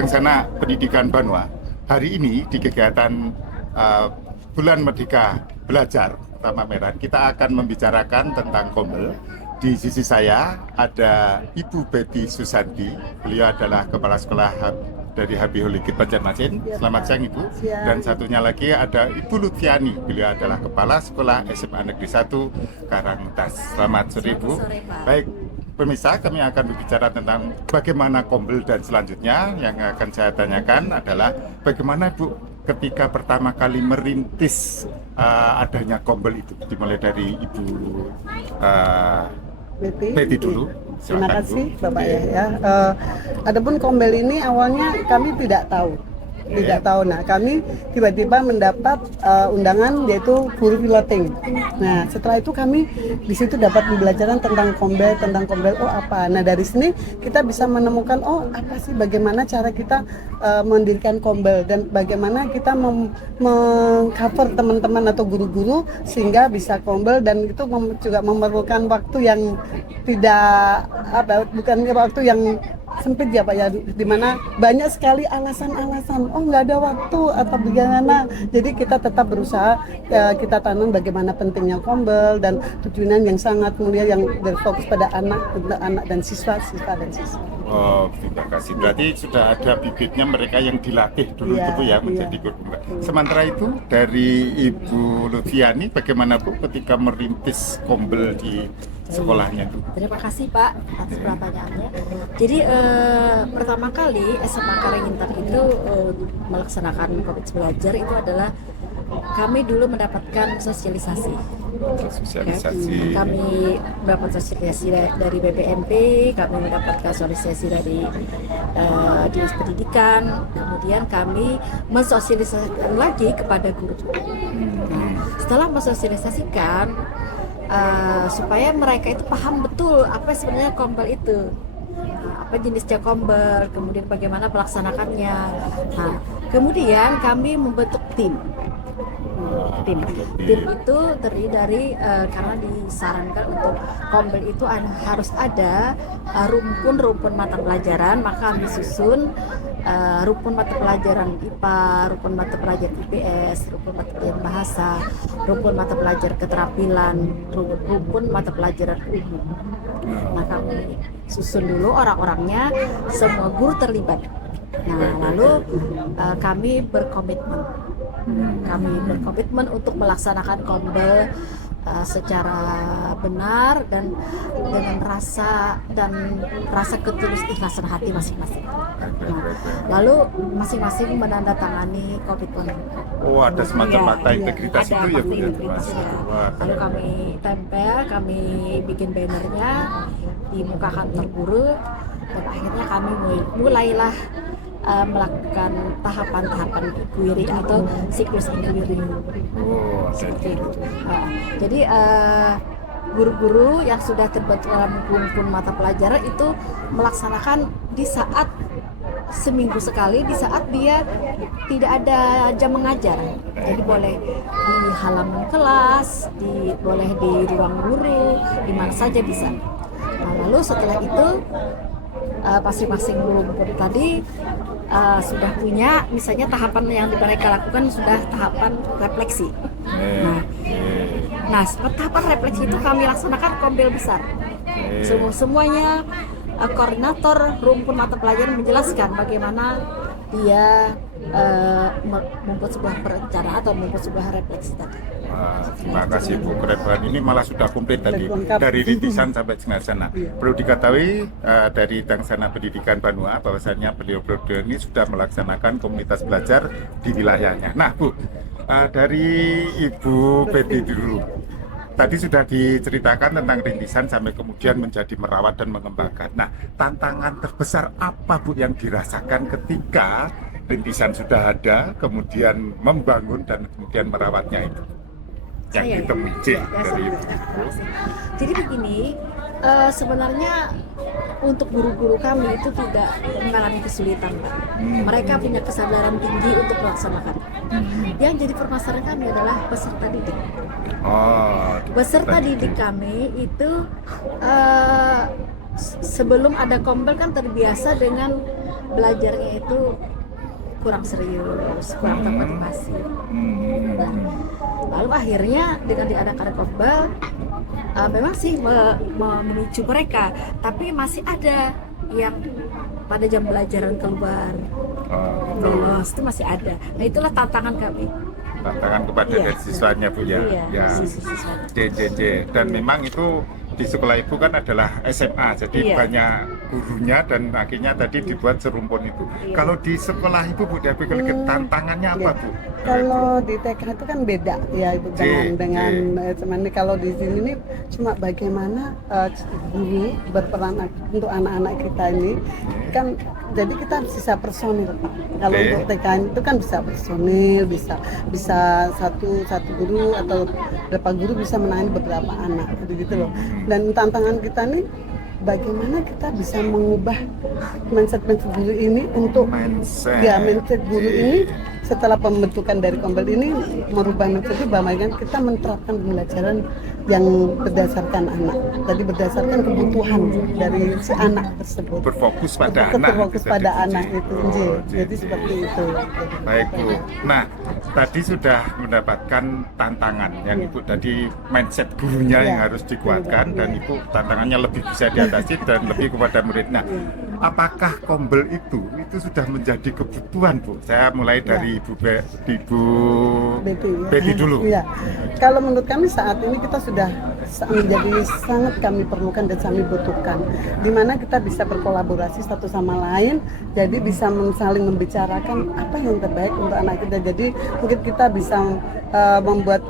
Tangsana Pendidikan Banua, hari ini di kegiatan Bulan Merdeka Belajar Kota Medan, kita akan membicarakan tentang Kombel. Di sisi saya ada Ibu Betty Susanti, beliau adalah Kepala Sekolah dari Habibul Hikit Banjarmasin. Selamat siang Ibu. Dan satunya lagi ada Ibu Lutfiani, beliau adalah Kepala Sekolah SMA Negeri 1 Karangtas. Selamat sore Ibu. Baik, pemirsa, kami akan berbicara tentang bagaimana Kombel, dan selanjutnya yang akan saya tanyakan adalah bagaimana Ibu ketika pertama kali merintis adanya Kombel itu, dimulai dari Ibu Betty dulu. Terima kasih Bapak ya. Adapun Kombel ini awalnya kami tidak tahu. Nah, kami tiba-tiba mendapat undangan yaitu guru piloting. Nah, setelah itu kami di situ dapat pembelajaran tentang Kombel. Oh apa? Nah, dari sini kita bisa menemukan oh apa sih, bagaimana cara kita mendirikan Kombel, dan bagaimana kita mengcover teman-teman atau guru-guru sehingga bisa Kombel, dan itu juga memerlukan waktu yang bukan waktu yang sempit ya Pak ya, dimana banyak sekali alasan-alasan, oh nggak ada waktu atau bagaimana. Jadi kita tetap berusaha, kita tanam bagaimana pentingnya Kombel dan tujuan yang sangat mulia yang berfokus pada anak dan siswa. Oh, terima kasih. Berarti sudah ada bibitnya mereka yang dilatih dulu itu ya menjadi guru. Sementara itu dari Ibu Lutfiani, bagaimana Bu ketika merintis Kombel di sekolahnya itu? Terima kasih Pak atas pertanyaannya. Jadi pertama kali SMA Karangintang itu melaksanakan COVID belajar itu adalah kami dulu mendapatkan sosialisasi. Kami mendapat sosialisasi dari BPMP, kami mendapatkan sosialisasi dari Dinas Pendidikan, kemudian kami mensosialisasikan lagi kepada guru. Setelah mensosialisasikan, supaya mereka itu paham betul apa sebenarnya Kombel itu, apa jenisnya Kombel, kemudian bagaimana melaksanakannya. Nah, kemudian kami membentuk tim itu terdiri dari karena disarankan untuk Kombel itu harus ada rumpun mata pelajaran, maka kami susun rumpun mata pelajaran IPA, rumpun mata pelajaran IPS, rumpun mata pelajaran bahasa, rumpun mata pelajaran keterampilan, rumpun mata pelajaran umum. Nah, kami susun dulu orang-orangnya, semua guru terlibat. Nah, lalu kami berkomitmen untuk melaksanakan Kombel secara benar dan dengan rasa ketulus ikhlasan hati masing-masing. Nah, lalu masing-masing menandatangani komitmen. Oh, ada semacam fakta integritas itu ya Bu. Lalu kami tempel, kami bikin bannernya di muka kantor guru, dan akhirnya kami mulailah melakukan tahapan-tahapan query atau siklus inquiry. Oh, seperti itu. Jadi guru-guru yang sudah terbentuk dalam rumpun mata pelajaran itu melaksanakan di saat seminggu sekali, di saat dia tidak ada jam mengajar. Jadi boleh di halaman kelas, boleh di ruang guru, di mana saja bisa. Nah, lalu setelah itu masing-masing rumpun tadi sudah punya, misalnya tahapan yang mereka lakukan sudah tahapan refleksi. Nah, tahapan refleksi itu kami laksanakan Kombel besar. Semuanya koordinator rumpun mata pelajaran menjelaskan bagaimana dia membuat sebuah perencanaan atau membuat sebuah refleksi tadi. Terima kasih Bu, keren. Ini malah sudah komplit tadi, dari rintisan sampai sana. Perlu diketahui dari Tangsana Pendidikan Banua bahwasannya beliau ini sudah melaksanakan komunitas belajar di wilayahnya. Nah Bu, dari Ibu Betty dulu, tadi sudah diceritakan tentang rintisan sampai kemudian menjadi merawat dan mengembangkan. Nah, tantangan terbesar apa Bu yang dirasakan ketika rintisan sudah ada, kemudian membangun dan kemudian merawatnya itu? Yang ditemui dari Ibu. Jadi begini, sebenarnya untuk guru-guru kami itu tidak mengalami kesulitan, Pak. Mereka punya kesadaran tinggi untuk melaksanakan. Yang jadi permasalahan kami adalah peserta didik. Peserta didik kami itu sebelum ada Kombel kan terbiasa dengan belajarnya itu kurang serius, kurang termotivasi. Nah, lalu akhirnya dengan diadakan kombel, memang sih memicu mereka, tapi masih ada yang pada jam pelajaran keluar bolos, itu masih ada. Nah, itulah tantangan kami. Tantangan kepada Iya. dari siswanya Bu ya. Iya, Ya. siswa. Dan memang itu di sekolah Ibu kan adalah SMA, jadi Iya. banyak gurunya dan akhirnya tadi dibuat serumpun itu. Iya. Kalau di sekolah Ibu Bu Devi, tantangannya apa Bu? Kalau di TK itu kan beda ya Ibu dengan teman ini. Kalau di sini ini cuma bagaimana guru berperan untuk anak-anak kita ini kan, jadi kita bisa personil Pak. Kalau untuk TK itu kan bisa personil, bisa satu guru atau beberapa guru bisa menangani beberapa anak gitu loh. Dan tantangan kita nih bagaimana kita bisa mengubah mindset guru ini untuk mindset guru ini setelah pembentukan dari kombel ini merubah mindset itu, bahkan kita menerapkan pembelajaran yang berdasarkan anak, jadi berdasarkan kebutuhan dari si anak tersebut, berfokus pada anak, berfokus pada anak itu. Jadi seperti itu. Baik Bu. Nah, tadi sudah mendapatkan tantangan yang Ibu tadi mindset gurunya yang harus dikuatkan, dan Ibu tantangannya lebih bisa diatasi dan lebih kepada murid. Nah, apakah kombel itu sudah menjadi kebutuhan Bu? Saya mulai dari Ibu Betty dulu. Iya. Kalau menurut kami saat ini kita sudah menjadi sangat kami perlukan dan kami butuhkan, di mana kita bisa berkolaborasi satu sama lain, jadi bisa saling membicarakan apa yang terbaik untuk anak kita. Jadi mungkin kita bisa membuat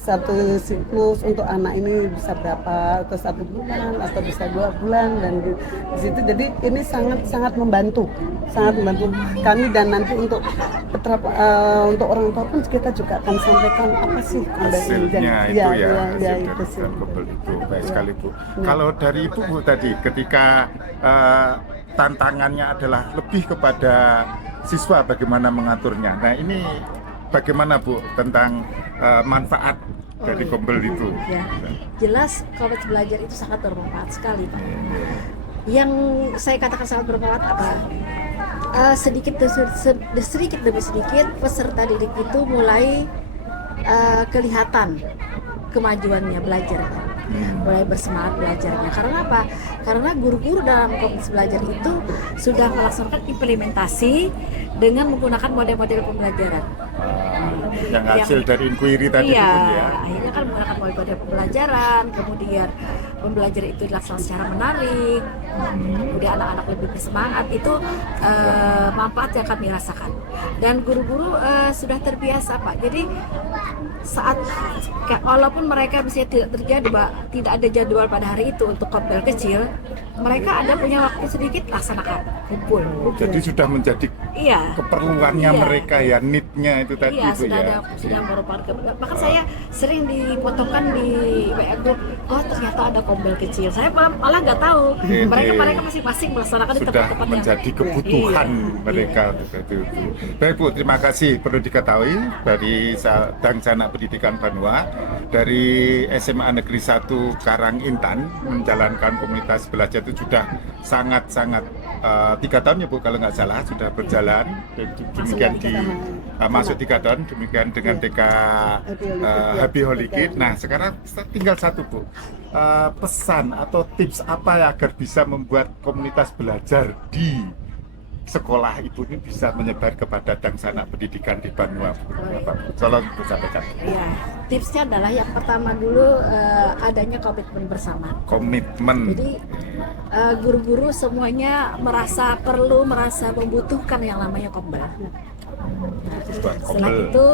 satu siklus untuk anak ini bisa berapa, atau 1 bulan atau bisa 2 bulan, dan di situ jadi ini sangat membantu kami. Dan nanti untuk orang tua pun kita juga akan sampaikan apa sih hasilnya itu itu sih. Kombel itu baik sekali Bu. Kalau dari Ibu Bu tadi ketika tantangannya adalah lebih kepada siswa bagaimana mengaturnya. Nah, ini bagaimana Bu tentang manfaat dari kombel itu? Ya, jelas kombel belajar itu sangat bermanfaat sekali Pak. Yang saya katakan sangat bermanfaat apa? Sedikit demi sedikit peserta didik itu mulai kelihatan kemajuannya belajar, mulai bersemangat belajarnya. Karena apa? Karena guru-guru dalam komunitas belajar itu sudah melaksanakan implementasi dengan menggunakan model-model pembelajaran. Yang hasil dari inquiry tadi iya, itu ya. Akhirnya kan menggunakan model pembelajaran, kemudian pembelajaran itu dilaksanakan secara menarik, kemudian anak-anak lebih bersemangat. Itu manfaat yang kami rasakan. Dan guru-guru sudah terbiasa Pak. Jadi saat walaupun mereka bisa tidak ada jadwal pada hari itu untuk kombel kecil, mereka ada punya waktu sedikit, laksanakan, kumpul. Jadi sudah menjadi keperluannya mereka ya, need-nya itu tadi Iya, Bu ya. sudah merupakan bahkan saya sering dipotongkan di WA group, oh ternyata ada kombel kecil. Saya malah nggak tahu. Mereka masing-masing melaksanakan di Sudah tempat-tempat menjadi kebutuhan mereka itu. Baik Bu, terima kasih. Perlu diketahui dari Sedang Sanak Pendidikan Banua dari SMA Negeri 1 Karangintan menjalankan komunitas belajar itu sudah sangat-sangat 3 tahun ya Bu kalau nggak salah sudah berjalan. Demikian masuk 3 tahun, demikian dengan TK Happy Holy Kid. Nah, sekarang tinggal satu Bu, pesan atau tips apa ya agar bisa membuat komunitas belajar di sekolah Ibu ini bisa menyebar kepada Sedang Sanak Pendidikan di Banua. Tolong Bu sampaikan. Ya, tipsnya adalah yang pertama dulu adanya komitmen bersama. Komitmen. Jadi guru-guru semuanya merasa perlu, merasa membutuhkan yang namanya kombel. Setelah itu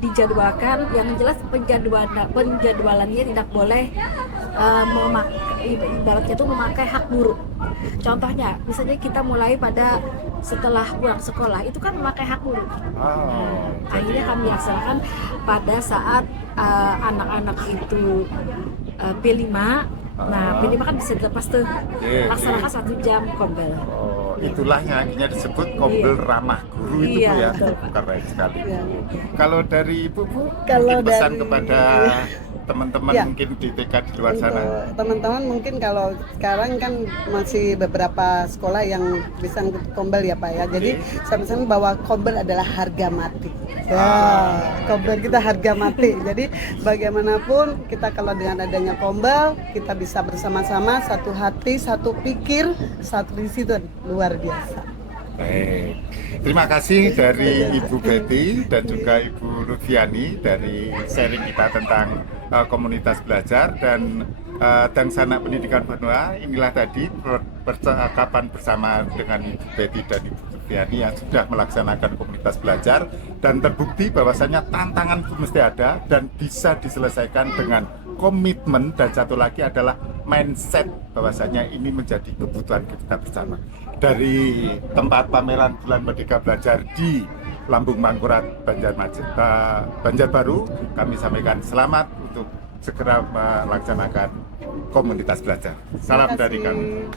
dijadwalkan, yang jelas penjadwalannya tidak boleh ibaratnya itu memakai hak guru. Contohnya, misalnya kita mulai pada setelah pulang sekolah, itu kan memakai hak guru. Akhirnya kami laksanakan pada saat anak-anak itu P5. Nah, P5 kan bisa dilepas tuh, laksanakan 1 jam kombel. Itulah yang akhirnya disebut kombel ramah guru itu Bu ya. Keren sekali. Kalau dari Ibu Bu, kalau pesan dari kepada teman-teman Ya. mungkin di TK di luar Untuk sana? teman-teman mungkin kalau sekarang kan masih beberapa sekolah yang bisa ngikut kombel ya Pak ya. Jadi saya pesan bahwa kombel adalah harga mati. Ya, kombel kita harga mati. Jadi bagaimanapun kita kalau dengan adanya kombel kita bisa bersama-sama satu hati, satu pikir, satu visi itu luar biasa. Baik, terima kasih dari Ibu Betty dan juga Ibu Rufiani dari sharing kita tentang komunitas belajar dan Sanak Pendidikan Banua. Inilah tadi percakapan bersama dengan Ibu Betty dan Ibu Rufiani yang sudah melaksanakan komunitas belajar dan terbukti bahwasanya tantangan itu mesti ada dan bisa diselesaikan dengan komitmen, dan satu lagi adalah mindset bahwasanya ini menjadi kebutuhan kita bersama. Dari tempat pameran Bulan Merdeka Belajar di Lambung Mangkurat, Banjarbaru, kami sampaikan selamat untuk segera melaksanakan komunitas belajar. Salam dari kami.